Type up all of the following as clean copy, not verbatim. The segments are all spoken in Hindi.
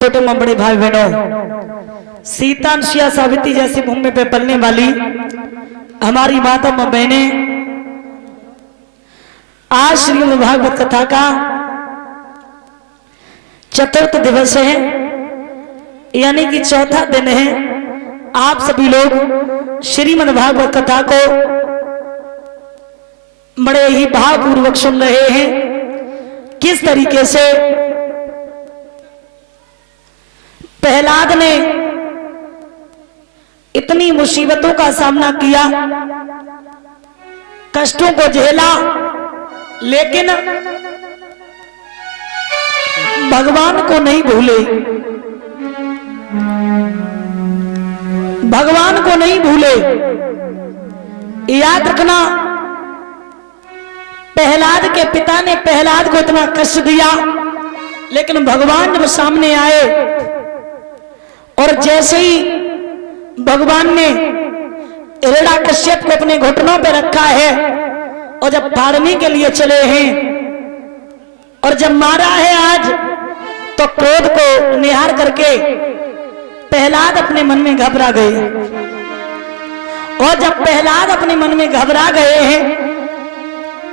छोटे में बड़े भाई बहनों, सीता अनुसुईया सावित्री जैसी भूमि पे पलने वाली हमारी माता बहने, आज श्रीमद् भागवत कथा का चतुर्थ दिवस है, यानी कि चौथा दिन है। आप सभी लोग श्रीमद् भागवत कथा को बड़े ही भावपूर्वक सुन रहे हैं। किस तरीके से प्रहलाद ने इतनी मुसीबतों का सामना किया, कष्टों को झेला, लेकिन भगवान को नहीं भूले, भगवान को नहीं भूले। याद रखना, प्रहलाद के पिता ने प्रहलाद को इतना कष्ट दिया, लेकिन भगवान जब सामने आए और जैसे ही भगवान ने हिरण्याकश्यप को अपने घुटनों पर रखा है और जब फाड़ने के लिए चले हैं और जब मारा है आज, तो क्रोध को निहार करके प्रहलाद अपने मन में घबरा गए। और जब प्रहलाद अपने मन में घबरा गए हैं,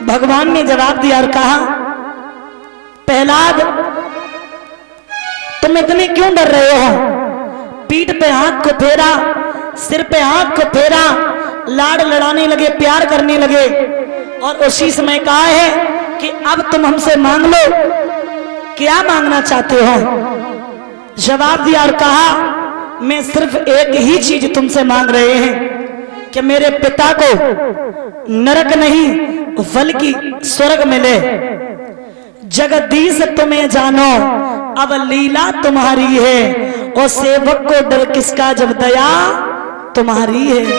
भगवान ने जवाब दिया और कहा, प्रहलाद तुम इतने क्यों डर रहे हो? पीठ पे हाथ को फेरा, सिर पे हाथ को फेरा, लाड़ लड़ाने लगे, प्यार करने लगे और उसी समय कहा है कि अब तुम हमसे मांग लो, क्या मांगना चाहते हो? जवाब दिया और कहा, मैं सिर्फ एक ही चीज तुमसे मांग रहे हैं कि मेरे पिता को नरक नहीं बल्कि स्वर्ग मिले। जगदीश तुम्हें जानो, अब लीला तुम्हारी है, और सेवक को डर किसका जब दया तुम्हारी है।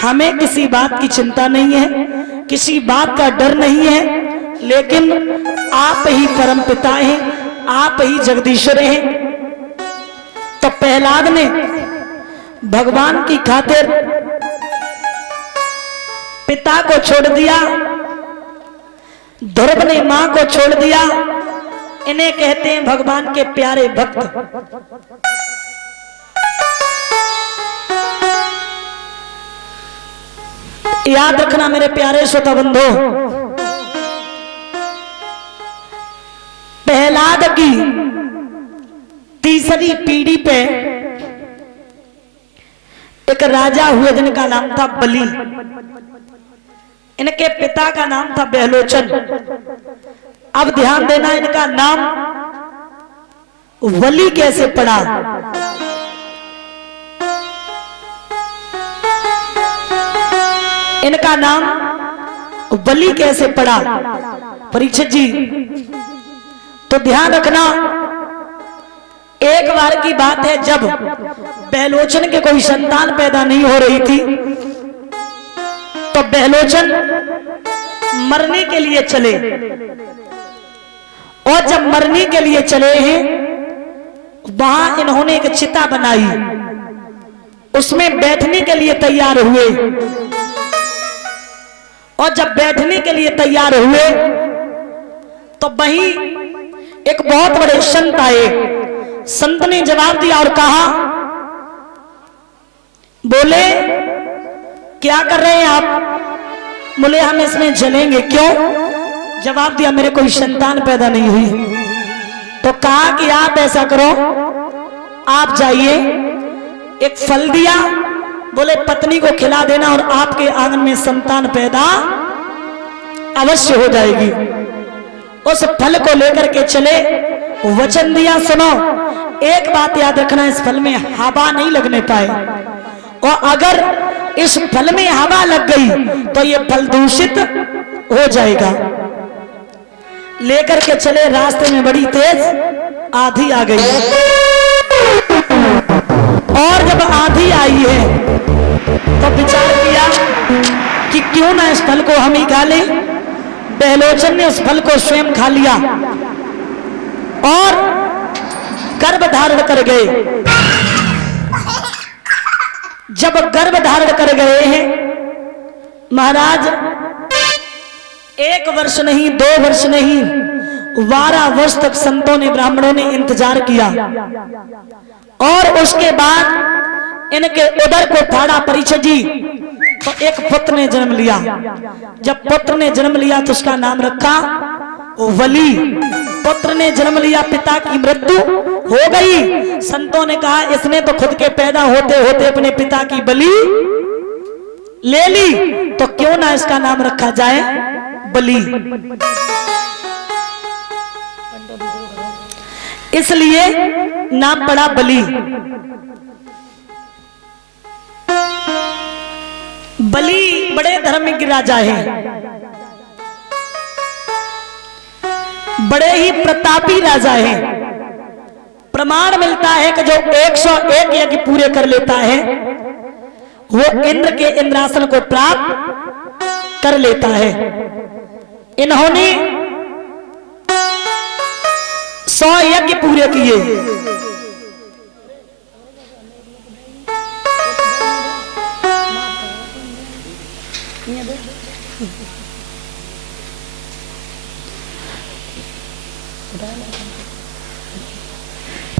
हमें किसी बात की चिंता नहीं है, किसी बात का डर नहीं है, लेकिन आप ही परम पिता हैं, आप ही जगदीश्वर हैं। तो प्रहलाद ने भगवान की खातिर पिता को छोड़ दिया, ध्रुव ने मां को छोड़ दिया। इन्हें कहते हैं भगवान के प्यारे भक्त। याद रखना मेरे प्यारे श्रोता बंधु, प्रहलाद की तीसरी पीढ़ी पे एक राजा हुए जिनका नाम था बलि। इनके पिता का नाम था बहलोचन। अब ध्यान देना, इनका नाम वली कैसे पड़ा? इनका नाम वली कैसे पड़ा परीक्षित जी? तो ध्यान रखना, एक बार की बात है, जब बहलोचन के कोई संतान पैदा नहीं हो रही थी, तो बहलोचन मरने के लिए चले, और जब मरने के लिए चले हैं, वहां इन्होंने एक चिता बनाई, उसमें बैठने के लिए तैयार हुए। और जब बैठने के लिए तैयार हुए, तो वहीं एक बहुत बड़े संत आए। संत ने जवाब दिया और कहा, बोले क्या कर रहे हैं आप? बोले हम इसमें जलेंगे। क्यों? जवाब दिया, मेरे कोई संतान पैदा नहीं हुई। तो कहा कि आप ऐसा करो, आप जाइए, एक फल दिया, बोले पत्नी को खिला देना और आपके आंगन में संतान पैदा अवश्य हो जाएगी। उस फल को लेकर के चले, वचन दिया, सुनो एक बात याद रखना, इस फल में हवा नहीं लगने पाए, और अगर इस फल में हवा लग गई तो ये फल दूषित हो जाएगा। लेकर के चले, रास्ते में बड़ी तेज आंधी आ गई, और जब आंधी आई है तो विचार किया कि क्यों ना इस फल को हम ही खा लें। बहलोचन ने उस फल को स्वयं खा लिया और गर्भ धारण कर गए। जब गर्भ धारण कर गए हैं, महाराज 1 वर्ष नहीं, 2 वर्ष नहीं, 12 वर्ष तक संतों ने, ब्राह्मणों ने इंतजार किया और उसके बाद इनके उदर को फाड़ा परीक्षित जी, तो एक पुत्र ने जन्म लिया। जब पुत्र ने जन्म लिया तो उसका नाम रखा वली। पुत्र ने जन्म लिया, पिता की मृत्यु हो गई। संतों ने कहा इसने तो खुद के पैदा होते होते अपने पिता की बलि ले ली, तो क्यों ना इसका नाम रखा जाए बलि। इसलिए नाम पड़ा बलि। बलि बड़े धार्मिक राजा हैं, बड़े ही प्रतापी राजा हैं। प्रमाण मिलता है कि जो 101 यज्ञ पूरे कर लेता है वो इंद्र के इंद्रासन को प्राप्त कर लेता है। इन्होंने 100 यज्ञ पूरे किए।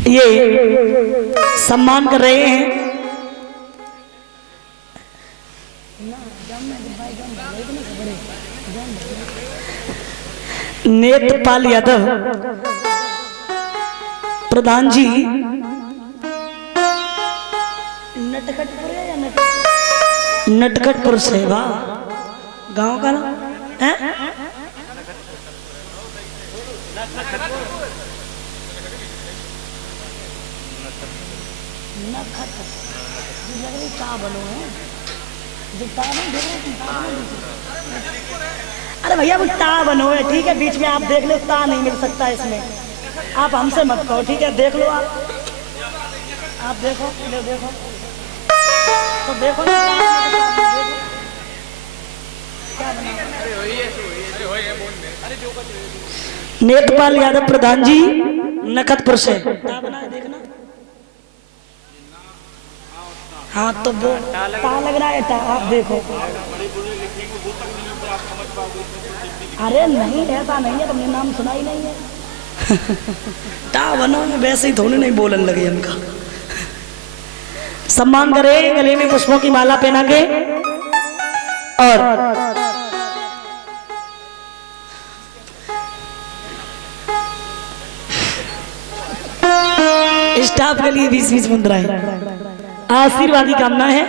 ये सम्मान कर रहे हैं नेत्रपाल यादव प्रधान जी। नटखटपुर है या नटखटपुर से गांव का ना है? अरे भैया वो ता बनो है, ठीक है, बीच में आप देख लो, ता नहीं मिल सकता इसमें, आप हमसे मत कहो, ठीक है, देख लो आप देखो, देखो तो देखो ना नेत्रपाल यादव प्रधान जी नखतपुर से बना देखना। हाँ तो वो ता लग रहा है, ता आप देखो। अरे नहीं ऐसा नहीं है, तुमने नाम सुना ही नहीं है। ता बनो वैसे ही थोड़ी नहीं बोलने लगे इनका। सम्मान करे, गले में पुष्पों की माला पहना के और स्टाफ के लिए 20-20 मुद्राएं आशीर्वाद की कामना है।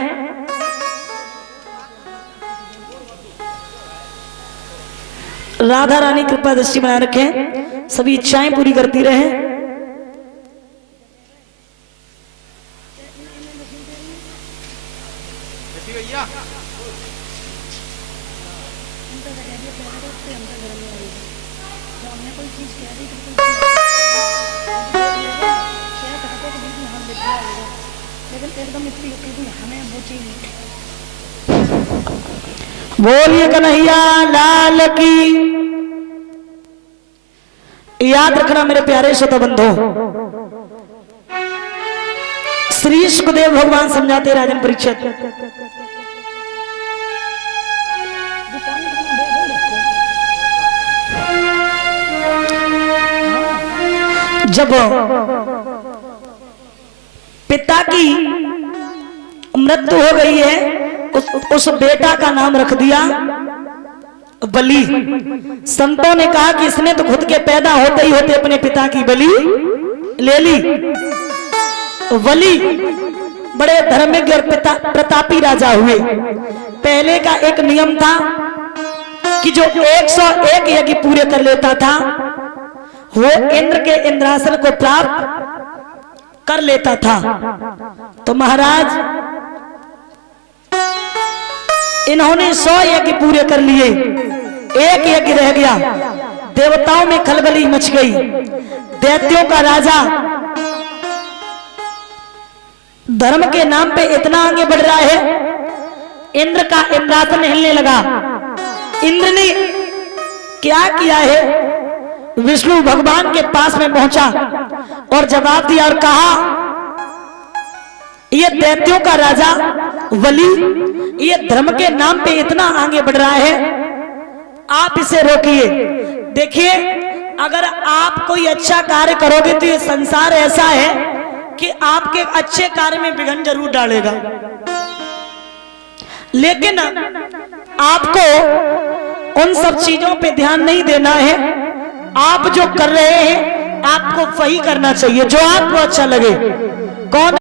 राधा रानी कृपा दृष्टि बनाए रखें, सभी इच्छाएं पूरी करती रहे। बोलिए कन्हैया लाल की। याद रखना मेरे प्यारे श्रोता बंधो, श्री सुखदेव भगवान समझाते राजन परीक्षित, जब पिता की मृत्यु हो गई है, उस बेटा का नाम रख दिया बलि। संतों ने कहा कि इसने तो खुद के पैदा होते ही होते अपने पिता की बलि ले ली। बलि बड़े धर्मज्ञ और प्रतापी राजा हुए। पहले का एक नियम था कि जो 101 यज्ञ पूरे कर लेता था वो इंद्र के इंद्रासन को प्राप्त कर लेता था। तो महाराज इन्होंने 100 यज्ञ पूरे कर लिए, एक यज्ञ रह गया। देवताओं में खलबली मच गई। दैत्यों का राजा धर्म के नाम पे इतना आगे बढ़ रहा है, इंद्र का इंद्रासन हिलने लगा। इंद्र ने क्या किया है, विष्णु भगवान के पास में पहुंचा और जवाब दिया और कहा ये दैत्यों का राजा बलि ये धर्म के नाम पे इतना आगे बढ़ रहा है, आप इसे रोकिए। देखिए अगर आप कोई अच्छा कार्य करोगे तो ये संसार ऐसा है कि आपके अच्छे कार्य में विघ्न जरूर डालेगा, लेकिन आपको उन सब चीजों पे ध्यान नहीं देना है। आप जो कर रहे हैं आपको वही करना चाहिए जो आपको अच्छा लगे। कौन